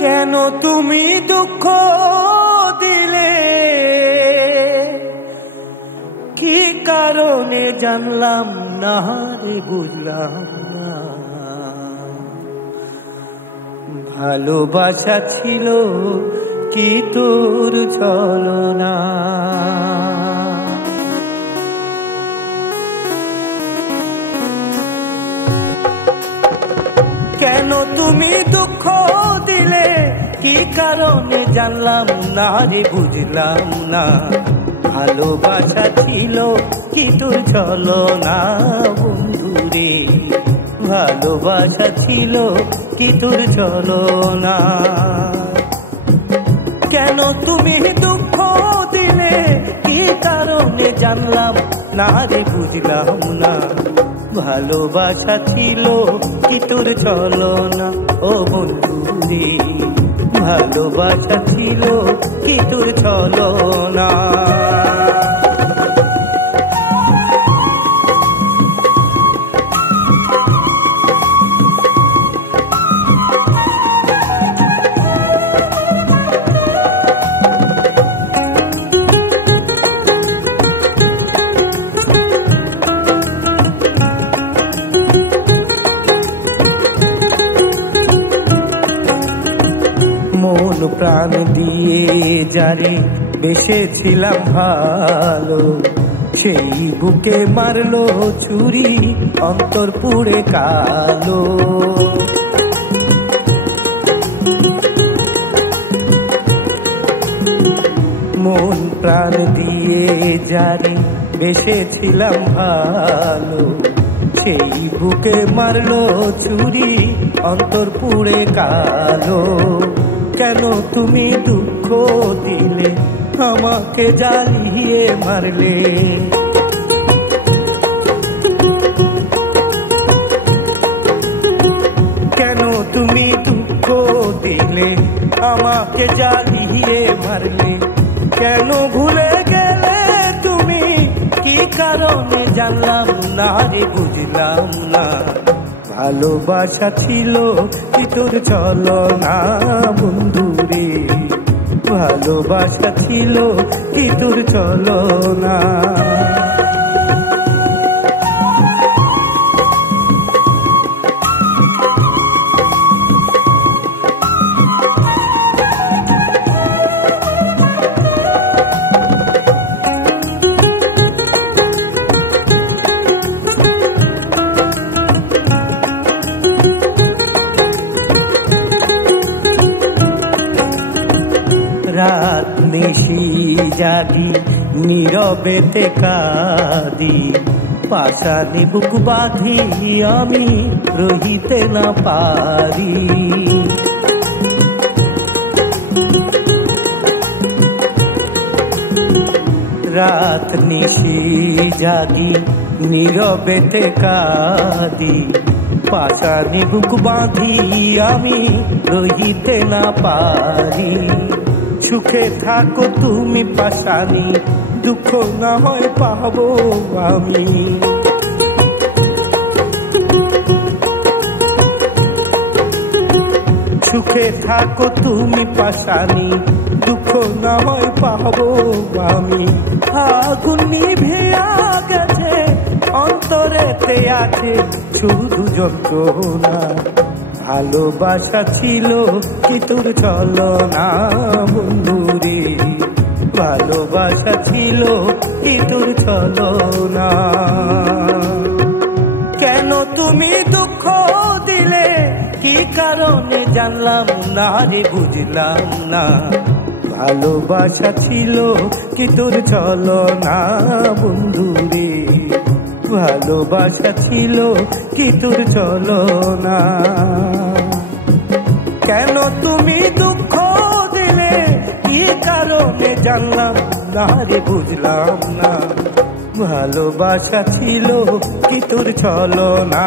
কেন তুমি দুঃখ দিলে, কি কারণে জানলাম না রে বুঝলাম না। ভালোবাসা ছিল কি তোর ছলনা। কেন তুমি দুঃখ দিলে, কি কারণে জানলাম না রে বুঝলাম না। ভালোবাসা ছিল কি তোর ছলনা বন্ধুরে, ভালোবাসা ছিল কি তোর ছলনা। কেন তুমি দুঃখ দিলে, কি কারণে জানলাম না রে বুঝলাম না। ভালোবাসা ছিল কি তোর ছলনা ও বন্ধুরে, ভালোবাসা ছিল কি তোর ছলনা। মন প্রাণ দিয়ে যারে বেসেছিলাম ভালো, সেই বুকে মারলো ছুরি অন্তর পুড়ে কালো। মন প্রাণ দিয়ে যারে বেসেছিলাম ভালো, সেই বুকে মারলো ছুরি অন্তর পুড়ে কালো। কেন তুমি দুঃখ দিলে, আমাকে জ্বালিয়ে মারলে। কেন তুমি দুঃখ দিলে, আমাকে জ্বালিয়ে মারলে। কেন ভুলে গেলে তুমি, কি কারণে জানলাম না রে বুঝলাম না। ভালোবাসা ছিল কি তোর ছলনা বন্ধুরে, ভালোবাসা ছিল কি তোর ছলনা। রাত নিশি জাগি নীরবেতে কাঁদি, পাশানি বুক বাঁধি আমি রহিতে না পারি। রাত নিশি জাগি নীরবেতে কাঁদি, পাশানি বুক বাঁধি আমি রহিতে না পারি। সুখে থাকো তুমি পাশানি, দুঃখ না হয় পাবো আমি। সুখে থাকো তুমি পাশানি, দুঃখ না হয় পাবো আমি। আগুন নিভিয়া গেছে অন্তরেতে আছে শুধু যন্ত্রণা। ভালোবাসা ছিল কি তোর ছলনা বন্ধুরে, ভালোবাসা ছিল কি তোর ছলনা। কেন তুমি দুঃখ দিলে, কি কারণে জানলাম না রে বুঝলাম না। ভালোবাসা ছিল কি তোর ছলনা বন্ধুরে, ভালোবাসা ছিল কি তোর ছলনা। কেন তুমি দুঃখ দিলে, কি কারণে জানলাম না রে বুঝলাম না। ভালোবাসা ছিল কি তোর ছলনা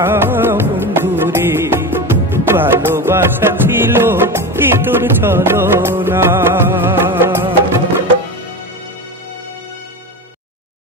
বন্ধুরে, ভালোবাসা ছিল কি তোর ছলনা।